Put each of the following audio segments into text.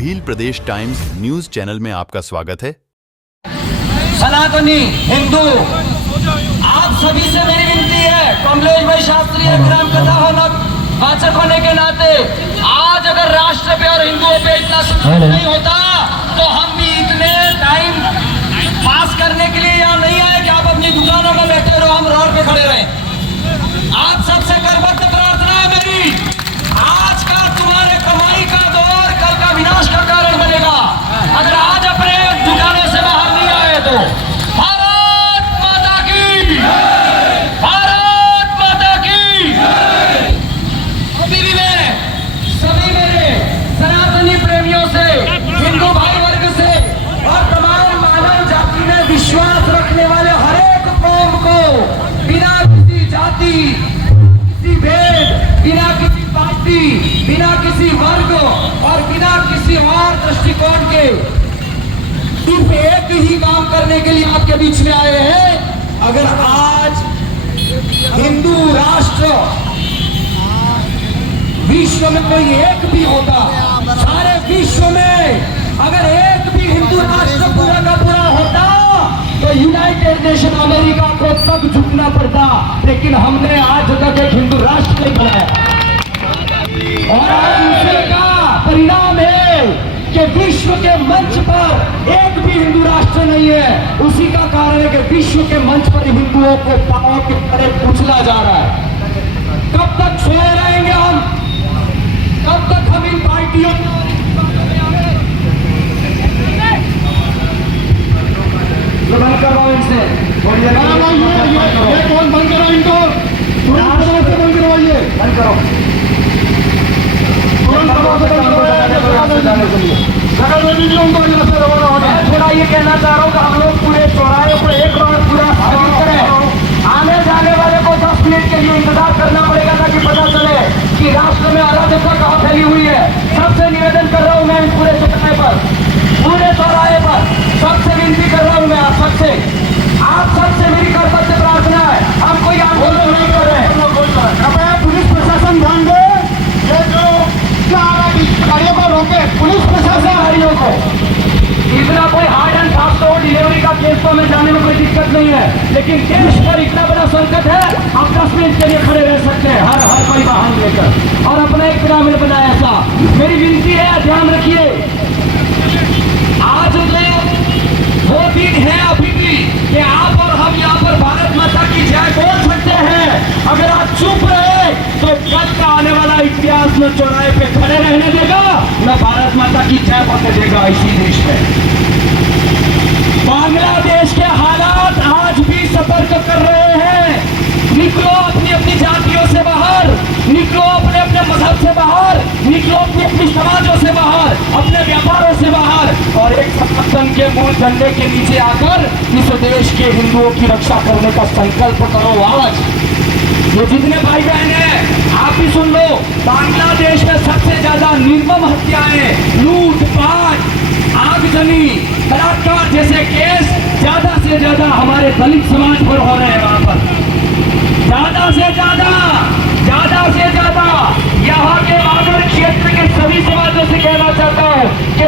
भील प्रदेश times news channel में आपका स्वागत है। सनातनी हिंदू आप सभी से मेरी विनती है, कमलेश भाई शास्त्री ग्राम कथा होना वाचक होने के नाते आज अगर राष्ट्र पे और हिंदुओं पे इतना सुधार नहीं होता तो हम भी इतने टाइम पास करने के लिए यहाँ नहीं आए कि आप अपनी दुकानों में बैठे रहो, हम रोड पे खड़े रहे। आप सबसे करबद्ध प्रार्थना है मेरी, आज का तुम्हारे कमाई का दौर कल का विनाश का कारण बनेगा। अगर आज अपने दुकानों से बाहर नहीं आए तो भारत माता की, भारत माता की। अभी भी मैं सभी मेरे सनातनी प्रेमियों से, हिंदू भाई वर्ग से और तमाम मानव जाति में विश्वास रखने वाले हर एक कौम को बिना किसी जाति, किसी भेद, बिना किसी पार्टी, बिना किसी वर्ग और बिना किसी और दृष्टिकोण के सिर्फ एक ही काम करने के लिए आपके बीच में आए हैं। अगर आज हिंदू राष्ट्र विश्व में कोई एक भी होता, सारे विश्व में अगर एक भी हिंदू राष्ट्र पूरा का पूरा होता तो यूनाइटेड नेशन अमेरिका को तब झुकना पड़ता, लेकिन हमने आज तक एक हिंदू राष्ट्र नहीं बनाया। और आज उसी का परिणाम है कि विश्व के मंच पर एक भी हिंदू राष्ट्र नहीं है। उसी का कारण है कि विश्व के मंच पर हिंदुओं को पांव के तले कुचला जा रहा है। कब तक सोए रहेंगे हम? कब तक हम इन पार्टियों बंद करवाओ इनसे? ये कौन बंद करो इनको? बंद करवाइए, बंद करो। थोड़ा ये कहना चाह रहा हूँ कि हम लोग पूरे चौराहे पर एक राउंड पूरा करें। आने जाने वाले को 10 मिनट के लिए इंतजार करना पड़ेगा ताकि पता चले कि राष्ट्र में अराजकता कहाँ फैली हुई है। सबसे निवेदन कर रहा हूँ मैं इस पूरे चौराहे पर, पूरे चौराहे पर सबसे विनती कर रहा हूँ मैं आप सबसे मेरी कर्तव्य प्रार्थना है। हम कोई आंदोलन नहीं कर रहे हैं। कृपया पुलिस प्रशासन ध्यान दे, ये जो गाड़ियों को रोके, पुलिस प्रशासन गाड़ियों को इतना कोई हार्ड एंड फास्ट डिलीवरी का केस तो हमें जाने में कोई दिक्कत नहीं है, लेकिन देश पर इतना बड़ा संकट है, आप 10 मिनट के लिए खड़े रह सकते हैं हर कोई वाहन लेकर और अपना एक पिरामिड बनाया। ऐसा मेरी विनती है, ध्यान रखिए। आज वो दिन है अभी भी कि आप और हम यहाँ पर भारत माता की जय बोल सकते हैं। अगर आप चुप रहे तो कल का आने वाला इतिहास में चौराहे पे खड़े रहने देगा, न भारत माता की जय बोलने देगा इसी देश में। बांग्लादेश के हालात आज भी सतर्क कर रहे हैं। निकलो अपनी अपनी जातियों से बाहर, निकलो अपने अपने मजहब से बाहर, निकलो अपनी अपनी समाजों से बाहर, अपने व्यापारों से बाहर और एक संगठन के मूल झंडे के नीचे आकर इस देश के हिंदुओं की रक्षा करने का संकल्प करो। आज ये जितने भाई बहन हैं आप भी सुन लो, बांग्लादेश में सबसे ज्यादा निर्मम हत्याएं, लूटपाट, आगजनी, बलात्कार जैसे केस ज्यादा से ज्यादा हमारे दलित समाज पर हो रहे हैं। वहां पर ज्यादा से ज्यादा यहाँ के बागर क्षेत्र के सभी समाजों से कहना चाहता हूँ कि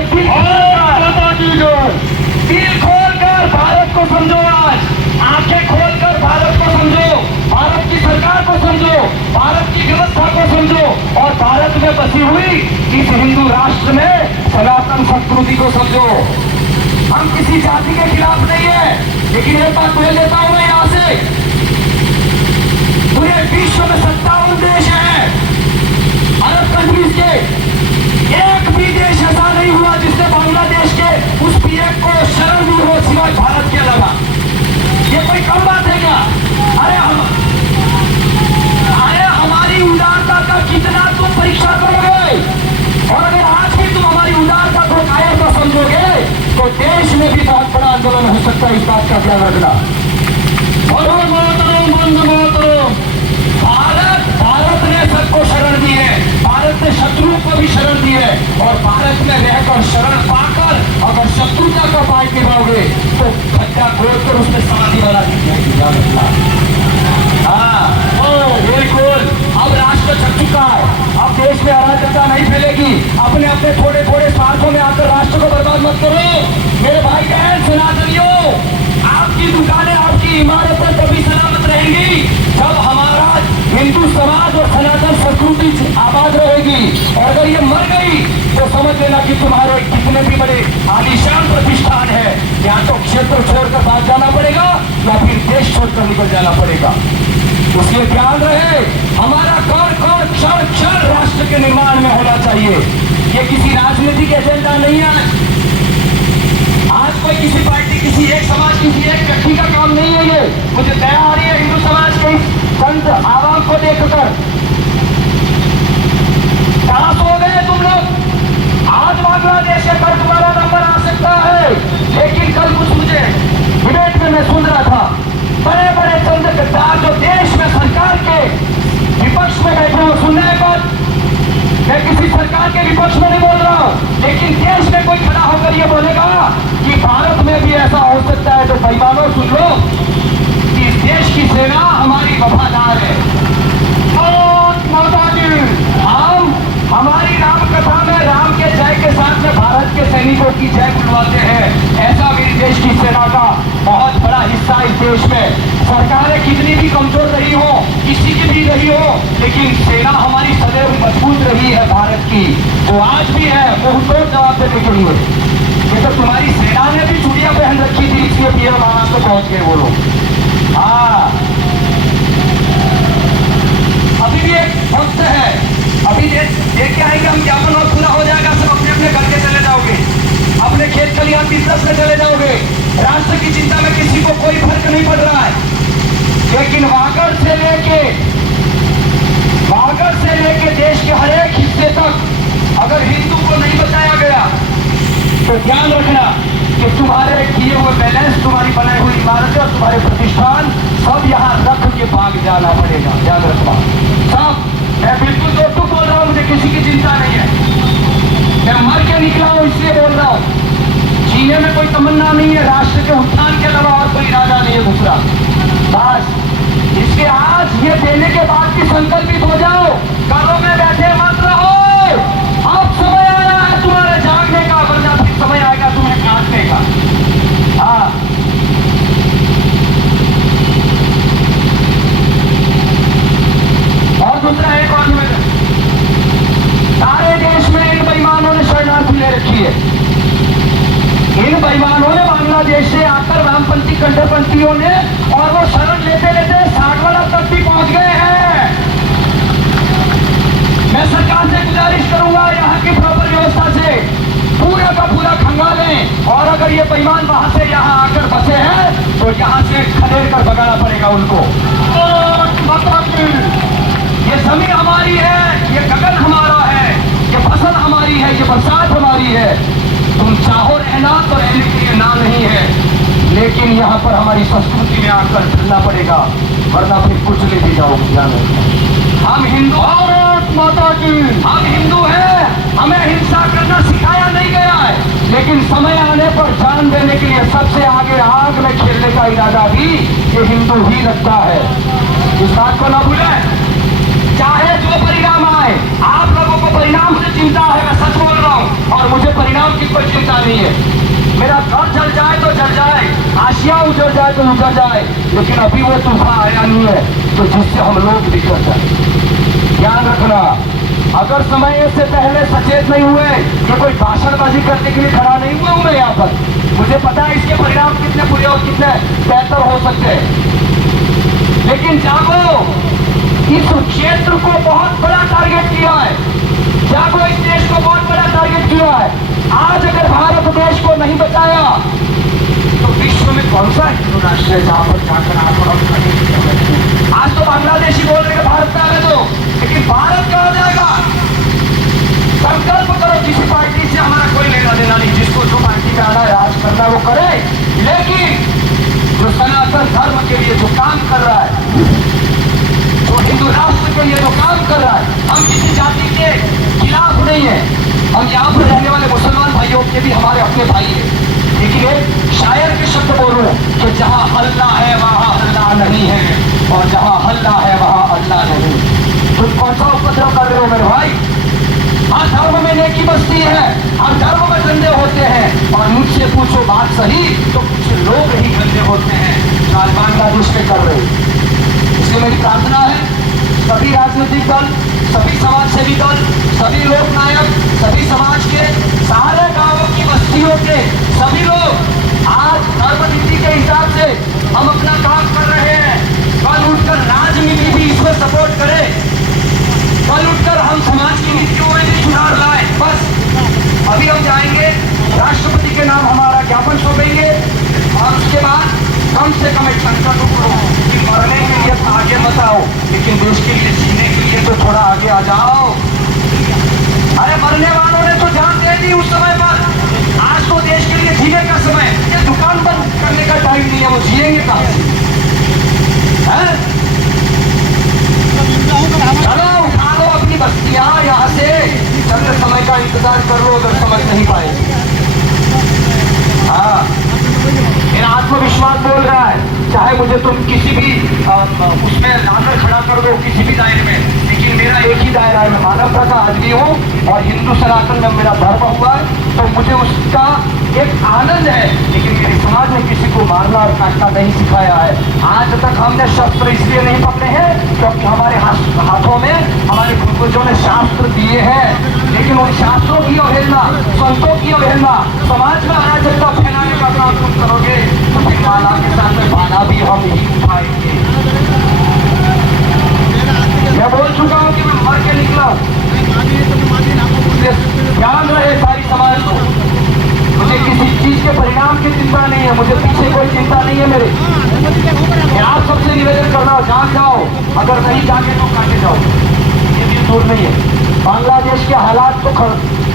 दिल खोलकर भारत को समझो, आज आंखें खोलकर भारत को समझो, भारत की सरकार को समझो, भारत की व्यवस्था को समझो और भारत में बसी हुई इस हिंदू राष्ट्र में सनातन संस्कृति को समझो। हम किसी जाति के खिलाफ नहीं है, लेकिन एक बात बोल देता हूँ मैं यहाँ से, पूरे विश्व में 57 देश हैं अरब कंट्रीज के, एक भी देश ऐसा नहीं हुआ जिसने बांग्लादेश के उस पीएम को शरण दी हो सिवाय भारत के अलावा। ये कोई कम बात है क्या? अरे हमारी उदारता का कितना तुम परीक्षा करोगे? और अगर आज भी तुम हमारी उदारता को कायरता समझोगे तो देश में भी बहुत बड़ा आंदोलन हो सकता है। इस बात का ध्यान रखना। भारत ने सबको शरण दी है, भारत ने शत्रुओं को भी शरण दी है और भारत में रहकर शरण पाकर अगर शत्रुता का पाठ निभाओगे तो खड्डा खोदकर उसमें समाधि बना दी जाएगी। हाँ बिल्कुल, अब राष्ट्र थक चुका है। अब देश में अराजकता नहीं फैलेगी। अपने अपने थोड़े थोड़े स्वार्थों में आकर राष्ट्र को बर्बाद मत करो। मेरे भाई बहन सनातनियों, आपकी दुकानें, आपकी इमारतें तभी सलामत रहेंगी जब हमारा हिंदू समाज और सनातन संस्कृति आबाद रहेगी। और अगर ये मर गई तो समझ लेना कि तुम्हारे कितने भी बड़े आलीशान प्रतिष्ठान है, या तो क्षेत्र छोड़कर भाग जाना पड़ेगा या फिर देश छोड़कर निकल जाना पड़ेगा। इसलिए ध्यान रहे, हमारा कौन कौन क्षण क्षण राष्ट्र के निर्माण में होना चाहिए। ये किसी राजनीतिक एजेंडा नहीं है। आज कोई किसी पार्टी, किसी एक समाज, किसी एक व्यक्ति का काम नहीं है। ये मुझे दया आ रही है हिंदू समाज के संत आवाम को देखकर। कहां सो गए तुम लोग? आज बांग्लादेश के कल तुम्हारा नंबर आ सकता है, लेकिन कल कुछ मुझे डिबेट में मैं सुन रहा था, बड़े बड़े चंद गद्दार जो देश में सरकार के विपक्ष में बैठे हो, सुनने के बाद मैं किसी सरकार के विपक्ष में नहीं बोल रहा हूं, लेकिन देश में कोई खड़ा होकर ये बोलेगा कि भारत में भी ऐसा हो सकता है, तो बेईमानों सुन लो कि इस देश की सेना हमारी वफादार है। हम हमारी राम कथा में राम के जय के साथ में भारत के सैनिकों की जय बुलवाते हैं। ऐसा मेरी देश की सेना का बहुत बड़ा हिस्सा इस देश में। सरकारें कितनी भी कमजोर रही हो, किसी की भी रही हो, लेकिन सेना हमारी सदैव मजबूत रही है भारत की, जो आज भी है मुंहतोड़ जवाब देने के लिए। ये तो तुम्हारी सेना ने भी चूड़ियां पहन रखी थी, इसलिए पीएम महाराज को पहुंच गए वो लोग। हाँ, अभी भी एक वक्त है, अभी देख के आएंगे हम, ज्ञापन और पूरा हो जाएगा, सब अपने अपने घर के चले जाओगे, अपने खेत खलिहान बिजनेस में चले जाओगे। राष्ट्र की चिंता में किसी को कोई फर्क नहीं पड़ रहा है। लेकिन वागड़ से लेके देश के हर एक हिस्से तक अगर हिंदू को नहीं बचाया गया तो ध्यान रखना कि तुम्हारे किए हुए बैलेंस, तुम्हारी बनाई हुई इमारतें और तुम्हारे प्रतिष्ठान सब यहाँ रख के भाग जाना पड़ेगा। ध्यान रखना सब। मैं बिल्कुल दोस्तों बोल रहा हूँ, मुझे किसी की चिंता नहीं है। मैं मर के निकला हूँ इसलिए बोल रहा हूँ। जीने में कोई तमन्ना नहीं है, राष्ट्र के उत्थान के अलावा और कोई इरादा नहीं है दूसरा। बस इसके आज ये देने के बाद भी संकल्पित हो जाओ, घरों में बैठे मत रहो। अब समय आया है तुम्हारे जागने का, वरना फिर समय आएगा तुम्हें काटने का। हाँ, और दूसरा एक और सारे देश में इन बेईमानों ने शरणार्थी ले रखी है। इन बेईमानों ने बांग्लादेश से आकर वामपंथी कट्टरपंथियों ने, और वो शरण लेते लेते 60 वाला तक भी पहुंच गए हैं। मैं सरकार से गुजारिश करूंगा, यहाँ की प्रॉपर व्यवस्था से पूरा का पूरा खंगालें, और अगर ये बेईमान वहां से यहाँ आकर बसे हैं तो यहाँ से खदेड़ कर भगाना पड़ेगा उनको। ये जमीन हमारी है, ये गगन हमारा है, ये फसल हमारी है, ये बरसात हमारी है। तुम चाहो रहना तो रहने के लिए ना नहीं है, लेकिन यहाँ पर हमारी संस्कृति में आकर चलना पड़ेगा, वरना फिर कुछ ले भी जाओगे। हम हिंदू, भारत माता की, हम हिंदू हैं, हमें हिंसा करना सिखाया नहीं गया है, लेकिन समय आने पर जान देने के लिए सबसे आगे आग में खेलने का इरादा भी ये हिंदू ही रखता है। इस बात को न भूलें। चाहे जो परिणाम आए, आप लोगों को परिणाम से चिंता है, मैं सच बोल रहा हूँ, और मुझे परिणाम की कोई चिंता नहीं है। मेरा घर जल जाए तो जल जाए, आशिया उजड़ जाए तो उजड़ जाए, लेकिन अभी वो तूफान आया नहीं है तो जिससे हम लोग बिगड़ जाए। ध्यान रखना, अगर समय से पहले सचेत नहीं हुए, ये कोई भाषणबाजी करने के लिए खड़ा नहीं हुआ हूं मैं यहाँ पर। मुझे पता है इसके परिणाम कितने बुरे और कितने बेहतर हो सकते हैं, लेकिन जागो। इस क्षेत्र को बहुत बड़ा टारगेट किया है, जागो। इस देश को बहुत बड़ा टारगेट किया है। आज अगर भारत देश को नहीं बचाया तो विश्व में कौन सा हिंदू राष्ट्र है जहां पर जाकर आप आज तो बांग्लादेशी बोल रहे हैं भारत में आने दो, लेकिन भारत कहा जाएगा? संकल्प करो, किसी पार्टी से हमारा कोई लेना देना नहीं, जिसको जो पार्टी का आना राज करना वो करे, लेकिन जो सनातन धर्म के लिए जो काम कर रहा है, जो हिंदू राष्ट्र के लिए जो काम कर रहा है, हम किसी जाति के खिलाफ नहीं है। हम यहाँ पर रहने वाले मुसलमान भाइयों के भी हमारे अपने भाई हैं, लेकिन एक शायर के शब्द बोलूं कि जहाँ अल्लाह है वहाँ अल्लाह नहीं है, और जहाँ अल्लाह है वहाँ अल्लाह नहीं। तुम कौन सा उपद्रव कर रहे हो मेरे भाई? हाँ, धर्म में नेकी बसती है, हम धर्म में गंदे होते हैं, और मुझसे पूछो बात सही तो कुछ लोग ही गंदे होते हैं जो आज बांग्लादेश में कर रहे हैं। इसलिए मेरी प्रार्थना है सभी राजनीतिक दल, सभी समाज सेवी दल, सभी लोक नायक, सभी समाज के सारे गांवों की बस्तियों के सभी लोग आज धर्म नीति के हिसाब से हम अपना काम कर रहे हैं। कल उठकर राजनीति भी इसमें सपोर्ट करे, कल उठकर हम समाज की नीतियों में भी सुधार लाए। बस अभी हम जाएंगे, राष्ट्रपति के नाम हमारा ज्ञापन सौंपेंगे, और उसके बाद कम से कम एक संकल्प करो कि मरने के लिए तो आगे मत आओ, लेकिन देश के लिए जीने के लिए तो थोड़ा आगे आ जाओ। अरे मरने वालों ने तो जान दे दी उस समय पर, आज तो देश के लिए जीने का समय, ये दुकान बंद करने का टाइम नहीं है, वो जिएंगे कहाँ से? चलो उठा लो अपनी बस्तियां यहाँ से, चंद समय का इंतजार कर लो अगर समझ नहीं पाए। हाँ, मेरा आत्मविश्वास बोल रहा है, चाहे मुझे तुम किसी भी उसमें लाकर खड़ा कर दो, किसी भी दायरे में, लेकिन मेरा एक ही दायरा है, मैं मानवता का आदमी हूँ और हिंदू सनातन में मेरा धर्म हुआ है, तो मुझे उसका एक आनंद है। लेकिन मेरे समाज ने किसी को मारना और काटना नहीं सिखाया है। आज तक हमने शस्त्र इसलिए नहीं पकड़े हैं क्योंकि हमारे हाथों में हमारे पूर्वजों ने शास्त्र दिए हैं, लेकिन उन शास्त्रों की अवहेलना, संतों की अवहेलना, समाज में अराजकता फैलाने का काम तुम करोगे तो फिर माला के साथ में भाला भी हम ही उठाएंगे। मैं बोल चुका हूँ कि मैं मर के निकला, ध्यान रहे सारी समाज को। मुझे किसी चीज के परिणाम की चिंता नहीं है, मुझे पीछे कोई चिंता नहीं है मेरे। मैं आप सबसे निवेदन कर रहा हूँ, जाग जाओ, अगर नहीं जागे तो काटे जाओ, ये भी दूर नहीं है। बांग्लादेश के हालात तो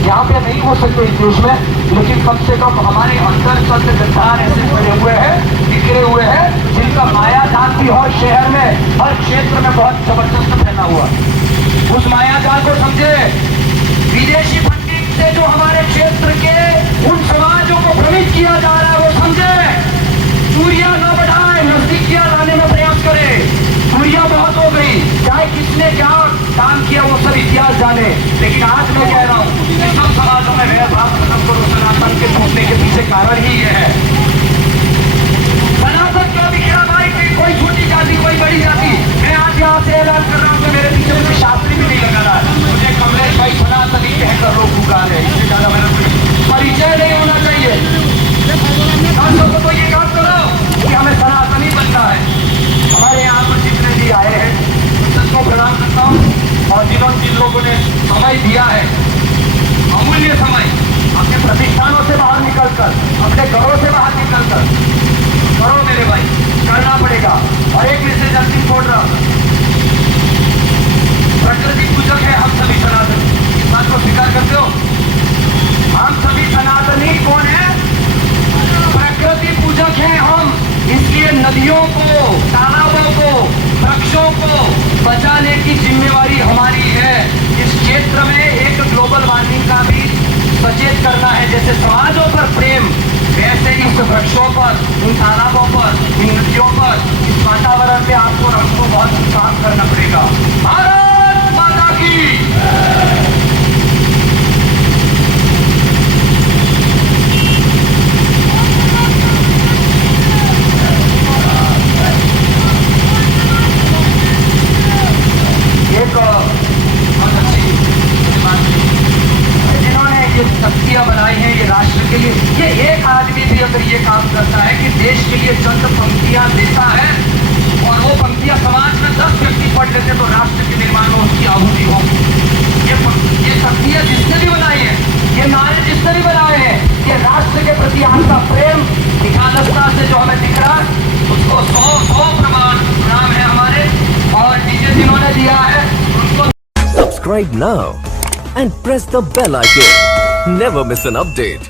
यहाँ पे नहीं हो सकते इस देश में, लेकिन कम से कम हमारे अंदर चंद गद्दार ऐसे पड़े हुए हैं, बिखरे हुए हैं, जिनका माया जाल भी हर शहर में, हर क्षेत्र में बहुत जबरदस्त फैला हुआ। उस माया जाल को समझे, विदेशी फंडिंग से जो हमारे क्षेत्र के उन समाजों को भ्रमित किया जा रहा है वो समझे, दूरियां न बढ़ाए, नजदीकियां लाने में प्रयास करे। दूरियां बहुत हो गई, चाहे किसने क्या काम किया वो सब इतिहास जाने, लेकिन आज मैं कह रहा हूँ कि सब समाजों में भेदभाव खत्म करो। सनातन के टूटने के पीछे कारण ही ये है। सनातन क्यों बिखरा भाई? कोई छोटी जाति, कोई बड़ी जाति, मैं आज यहाँ से ऐलान कर रहा हूँ कि मेरे पीछे कोई शास्त्री भी नहीं लगा रहा है। मुझे कमलेश भाई सनातनी कहकर लोग पुकार है, इससे ज्यादा मेरा कोई परिचय नहीं होना चाहिए। को तो ये काम करो कि हमें सनातनी बनना है। हमारे यहाँ पर जितने भी आए हैं सबको प्रणाम करता हूँ, और जिन लोगों ने समय दिया है, अमूल्य समय, अपने प्रतिष्ठानों से बाहर निकलकर, अपने घरों से बाहर निकलकर करो मेरे भाई, करना पड़ेगा। और एक मैसेज अंतिम छोड़ रहा हूँ, प्रकृति पूजक है हम सभी सनातनी, इस बात को स्वीकार करते हो? हम सभी सनातनी कौन है? प्रकृति पूजक हैं हम, इसलिए नदियों को, तालाबों को, वृक्षों को बचाने की जिम्मेवारी हमारी है। इस क्षेत्र में एक ग्लोबल वार्मिंग का भी सचेत करना है। जैसे समाजों पर प्रेम, वैसे इस वृक्षों पर, इन तालाबों पर, इन नदियों पर, इस वातावरण में आपको हमको बहुत काम करना पड़ेगा। भारत माता की। शक्तियां बनाई हैं ये राष्ट्र के लिए, ये एक आदमी भी अगर ये काम करता है कि देश के लिए चंद पंक्तियां देता है, और वो पंक्तियां समाज में 10 व्यक्ति पढ़ लेते तो राष्ट्र के निर्माण में उसकी आहुति होगी। ये शक्तियां जिसने भी बनाई है, ये नारे जिसने भी बनाए हैं, ये राष्ट्र के प्रति आपका प्रेम दिखानस्ता से जो हमें दिख रहा है, उसको 100 प्रणाम है हमारे, और डीजे जिन्होंने दिया है उनको Subscribe now and press the bell icon. Never miss an update.